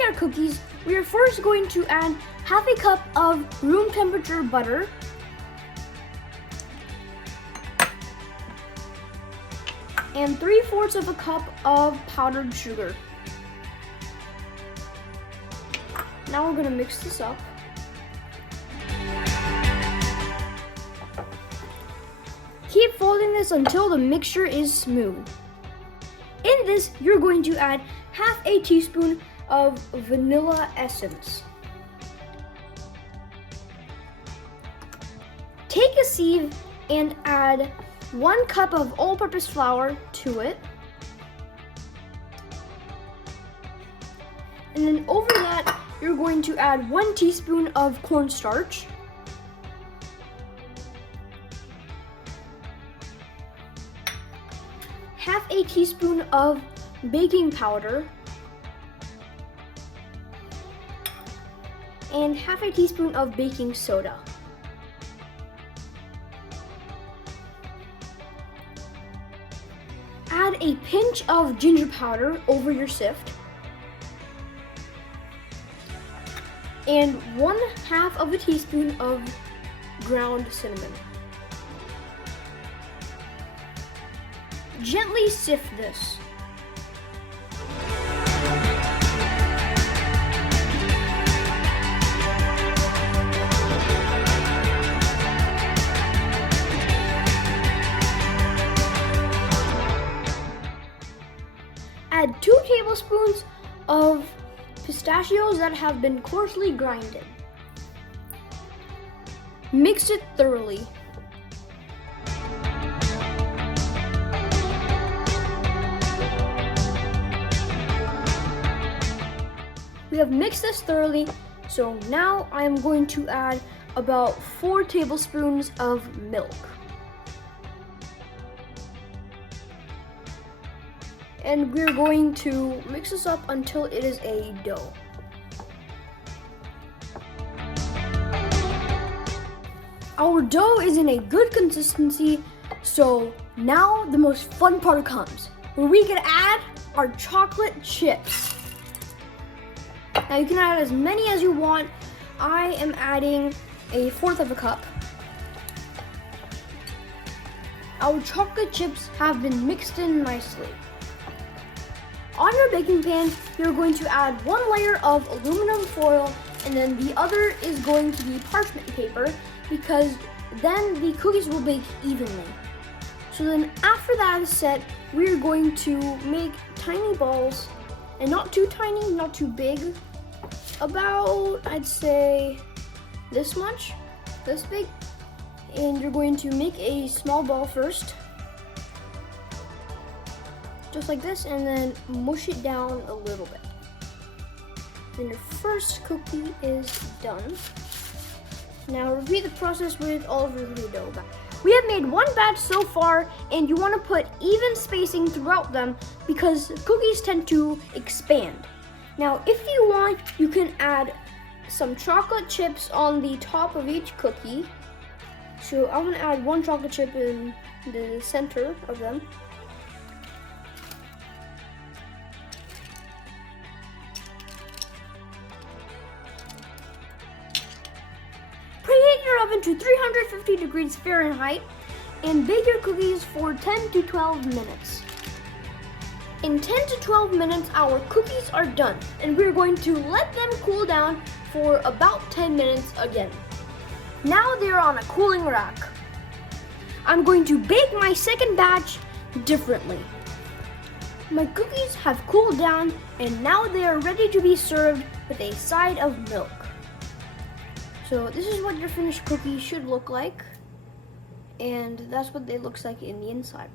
make our cookies, we are first going to add half a cup of room temperature butter, and 3/4 of a cup of powdered sugar. Now we're gonna mix this up. Keep folding this until the mixture is smooth. In this, you're going to add half a teaspoon of vanilla essence. Take a sieve and add 1 cup of all-purpose flour to it. And then over that, you're going to add 1 teaspoon of cornstarch. Half a teaspoon of baking powder. And half a teaspoon of baking soda. Add a pinch of ginger powder over your sift. And 1/2 of a teaspoon of ground cinnamon. Gently sift this. Add 2 tablespoons of pistachios that have been coarsely grinded. Mix it thoroughly. We have mixed this thoroughly, so now I am going to add about 4 tablespoons of milk. And we're going to mix this up until it is a dough. Our dough is in a good consistency, so now the most fun part comes, where we can add our chocolate chips. Now you can add as many as you want. I am adding 1/4 of a cup. Our chocolate chips have been mixed in nicely. On your baking pan, you're going to add 1 layer of aluminum foil, and then the other is going to be parchment paper, because then the cookies will bake evenly. So then after that is set, we're going to make tiny balls, and not too tiny, not too big. About, I'd say, this much, this big. And you're going to make a small ball first. Just like this, and then mush it down a little bit. Then your first cookie is done. Now repeat the process with all of your cookie dough. We have made 1 batch so far, and you want to put even spacing throughout them because cookies tend to expand. Now, if you want, you can add some chocolate chips on the top of each cookie. So I'm gonna add 1 chocolate chip in the center of them. Preheat your oven to 350 degrees Fahrenheit and bake your cookies for 10 to 12 minutes. In 10 to 12 minutes, our cookies are done, and we're going to let them cool down for about 10 minutes again. Now they're on a cooling rack. I'm going to bake my second batch differently. My cookies have cooled down, and now they are ready to be served with a side of milk. So this is what your finished cookie should look like, and that's what it looks like in the inside.